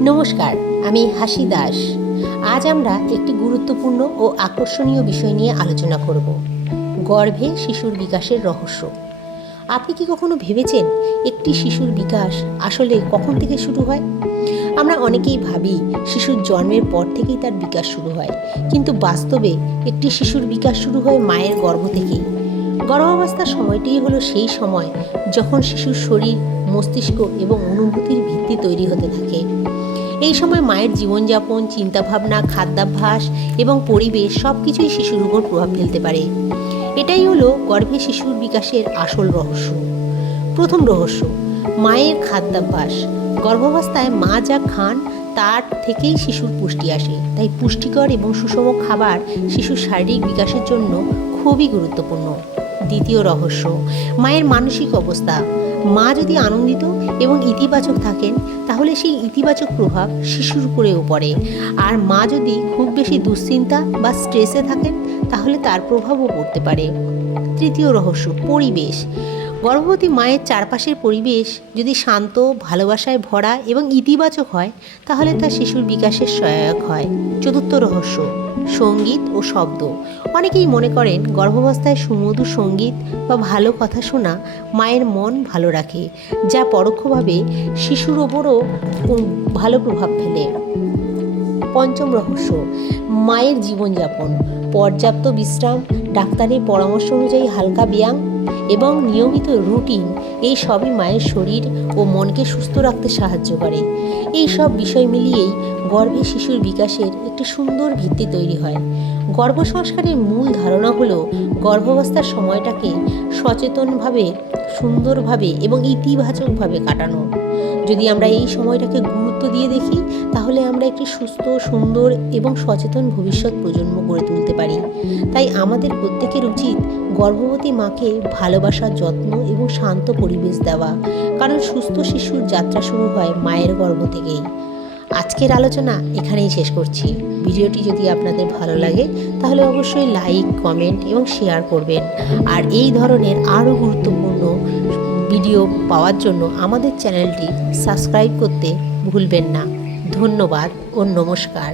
নমস্কার, আমি হাসি দাস। আজ আমরা একটি গুরুত্বপূর্ণ ও আকর্ষণীয় বিষয় নিয়ে আলোচনা করব, গর্ভে শিশুর বিকাশের রহস্য। আপনি কি কখনো ভেবেছেন একটি শিশুর বিকাশ আসলে কখন থেকে শুরু হয়? আমরা অনেকেই ভাবি শিশুর জন্মের পর থেকেই তার বিকাশ শুরু হয়, কিন্তু বাস্তবে একটি শিশুর বিকাশ শুরু হয় মায়ের গর্ভ থেকেই। গর্ভাবস্থার সময়টিই হলো সেই সময় যখন শিশুর শরীর, মস্তিষ্ক এবং অনুভূতির ভিত্তি তৈরি হতে থাকে। এই সময় মায়ের জীবনযাপন, চিন্তাভাবনা, খাদ্যাভ্যাস এবং পরিবেশ সব কিছুই শিশুর উপর প্রভাব ফেলতে পারে। এটাই হলো গর্ভে শিশুর বিকাশের আসল রহস্য। প্রথম রহস্য, মায়ের খাদ্যাভ্যাস। গর্ভাবস্থায় মা যা খান তার থেকেই শিশুর পুষ্টি আসে, তাই পুষ্টিকর এবং সুষম খাবার শিশুর শারীরিক বিকাশের জন্য খুবই গুরুত্বপূর্ণ। দ্বিতীয় রহস্য, মায়ের মানসিক অবস্থা। মা যদি আনন্দিত এবং ইতিবাচক থাকেন তাহলে সেই ইতিবাচক প্রভাব শিশুর উপরেও পড়ে, আর মা যদি খুব বেশি দুশ্চিন্তা বা স্ট্রেসে থাকেন তাহলে তার প্রভাবও পড়তে পারে। তৃতীয় রহস্য, পরিবেশ। গর্ভবতী মায়ের চারপাশের পরিবেশ যদি শান্ত, ভালোবাসায় ভরা এবং ইতিবাচক হয় তাহলে তা শিশুর বিকাশের সহায়ক হয়। চতুর্থ রহস্য, সঙ্গীত ও শব্দ। অনেকেই মনে করেন গর্ভাবস্থায় সুমধুর সঙ্গীত বা ভালো কথা শোনা মায়ের মন ভালো রাখে, যা পরোক্ষভাবে শিশুর ওপরও ভালো প্রভাব ফেলে। পঞ্চম রহস্য, মায়ের জীবনযাপন। পর্যাপ্ত বিশ্রাম, ডাক্তারের পরামর্শ অনুযায়ী হালকা ব্যায়াম এবং নিয়মিত রুটিন, এই সবই মায়ের শরীর ও মনকে সুস্থ রাখতে সাহায্য করে। এই সব বিষয় মিলিয়েই গর্ভে শিশুর বিকাশের একটি সুন্দর ভিত্তি তৈরি হয়। গর্ভসংস্কারের মূল ধারণা হলো গর্ভাবস্থার সময়টাকে সচেতনভাবে, সুন্দরভাবে এবং ইতিবাচকভাবে কাটানো। যদি আমরা এই সময়টাকে গুরুত্ব দিয়ে দেখি তাহলে আমরা একটি সুস্থ, সুন্দর এবং সচেতন ভবিষ্যৎ প্রজন্ম গড়ে তুলতে পারি। তাই আমাদের প্রত্যেকের উচিত গর্ভবতী মাকে ভালোবাসা, যত্ন এবং শান্ত পরিবেশ দেওয়া, কারণ সুস্থ শিশুর যাত্রা শুরু হয় মায়ের গর্ভ থেকেই। আজকের আলোচনা এখানেই শেষ করছি। ভিডিওটি যদি আপনাদের ভালো লাগে তাহলে অবশ্যই লাইক, কমেন্ট এবং শেয়ার করবেন। আর এই ধরনের আরও গুরুত্বপূর্ণ ভিডিও পাওয়ার জন্য আমাদের চ্যানেলটি সাবস্ক্রাইব করতে ভুলবেন না। ধন্যবাদ ও নমস্কার।